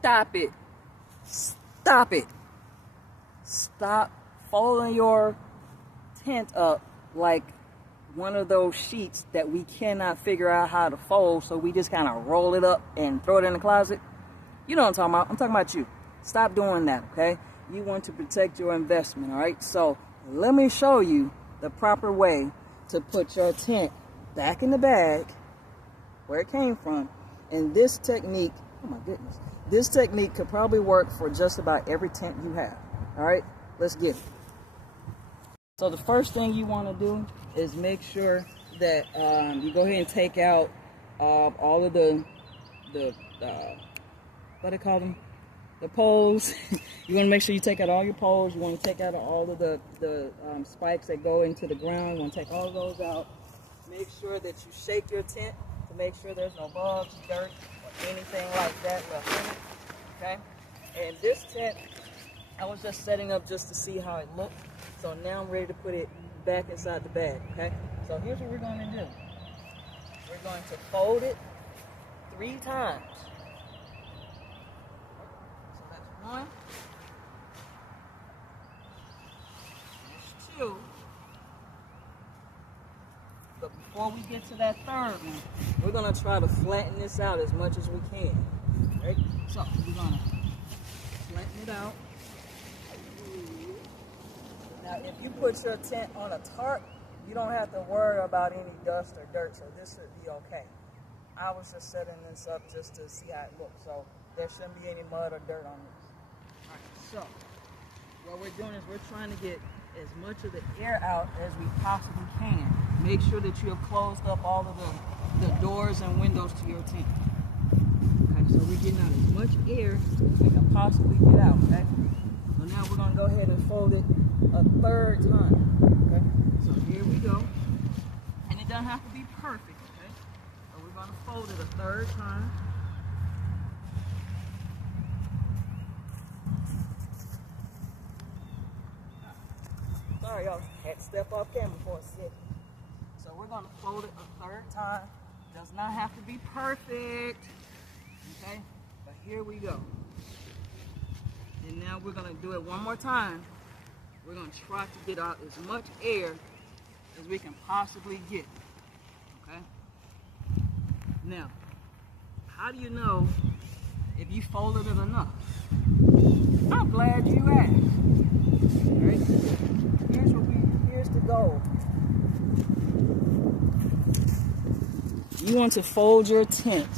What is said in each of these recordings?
Stop it. Stop it. Stop folding your tent up like one of those sheets that we cannot figure out how to fold, so we just kind of roll it up and throw it in the closet. You know what I'm talking about. I'm talking about you. Stop doing that, okay? You want to protect your investment, all right? So let me show you the proper way to put your tent back in the bag where it came from. And this technique, oh my goodness, this technique could probably work for just about every tent you have. All right, let's get it. So the first thing you want to do is make sure that you go ahead and take out all of the what do they call them? The poles. You want to make sure you take out all your poles. You want to take out all of the spikes that go into the ground. You want to take all of those out. Make sure that you shake your tent to make sure there's no bugs, dirt, or anything like that left in it. Okay? And this tent, I was just setting up just to see how it looked. So now I'm ready to put it back inside the bag. Okay? So here's what we're going to do. We're going to fold it 3 times. So that's 1. That's 2. But before we get to that 3rd one, we're going to try to flatten this out as much as we can. Right? So we're going to flatten it out. Now, if you put your tent on a tarp, you don't have to worry about any dust or dirt, so this should be okay. I was just setting this up just to see how it looks, so there shouldn't be any mud or dirt on this. All right, so what we're doing is we're trying to get as much of the air out as we possibly can. Make sure that you have closed up all of the doors and windows to your tent. Okay, so we're getting out as much air as we can possibly get out, okay? So now we're going to go ahead and fold it a 3rd time, okay? So here we go. And it doesn't have to be perfect, okay? So we're going to fold it a 3rd time. Sorry, y'all. Had to step off camera for a second. So we're going to fold it a 3rd time. Does not have to be perfect, okay? But here we go. And now we're going to do it one more time. We're going to try to get out as much air as we can possibly get, okay? Now, how do you know if you folded it enough? I'm glad you asked. All right? Here's the goal. You want to fold your tent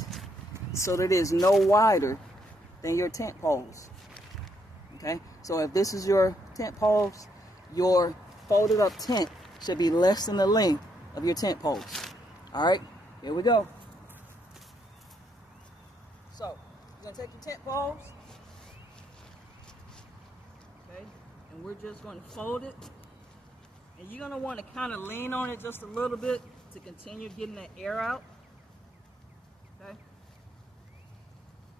so that it is no wider than your tent poles. Okay? So if this is your tent poles, your folded up tent should be less than the length of your tent poles. All right? Here we go. So, you're going to take your tent poles. Okay? And we're just going to fold it. And you're going to want to kind of lean on it just a little bit to continue getting that air out. Okay?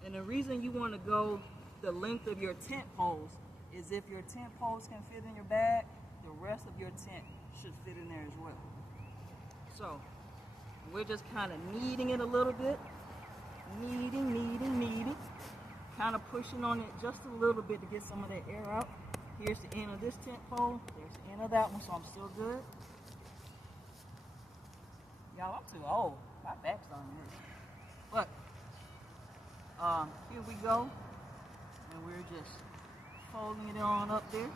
And the reason you want to go the length of your tent poles is if your tent poles can fit in your bag, the rest of your tent should fit in there as well. So, we're just kind of kneading it a little bit. Kneading. Kind of pushing on it just a little bit to get some of that air out. Here's the end of this tent pole. There's the end of that one, so I'm still good. Y'all, I'm too old. My back's on here. But, here we go. And we're just folding it on up there.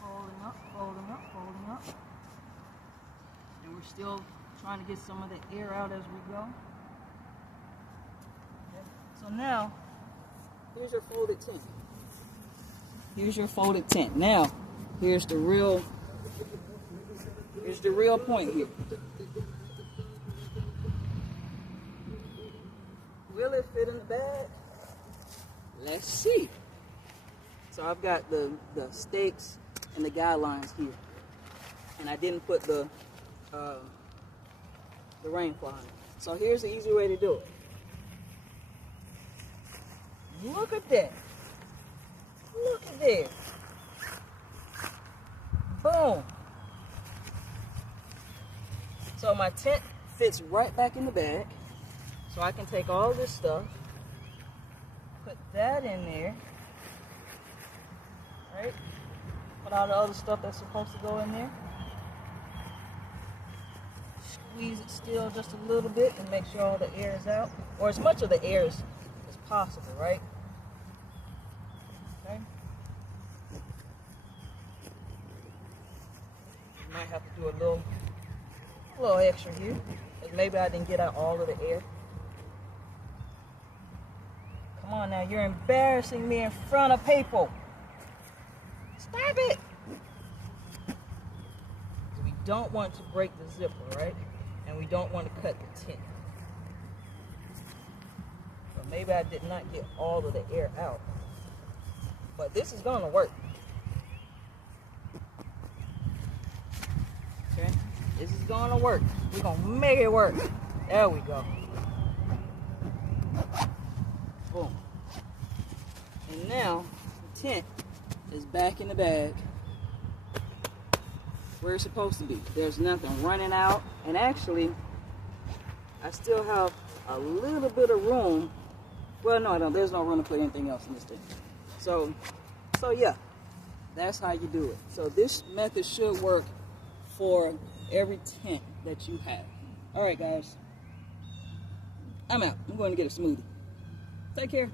Folding up. And we're still trying to get some of the air out as we go. Okay. So now, here's your folded tent. Now, here's the real point here. Will it fit in the bag? Let's see. So I've got the stakes and the guidelines here. And I didn't put the rain fly. So here's the easy way to do it. Look at that. Look at that. Boom. So my tent fits right back in the bag. So I can take all this stuff put that in there. Right? Put all the other stuff that's supposed to go in there. Squeeze it still just a little bit and make sure all the air is out, or as much of the air as possible, right? Okay. You might have to do a little extra here, because maybe I didn't get out all of the air. Come on now, you're embarrassing me in front of people. Stop it! We don't want to break the zipper, right? And we don't want to cut the tent. So maybe I did not get all of the air out. But this is going to work. Okay? This is going to work. We're going to make it work. There we go. Boom. And now the tent is back in the bag where it's supposed to be. There's nothing running out, and actually I still have a little bit of room. Well, no, I don't. There's no room to put anything else in this thing. So yeah, that's how you do it. So this method should work for every tent that you have. All right, guys, I'm out. I'm going to get a smoothie. Take care.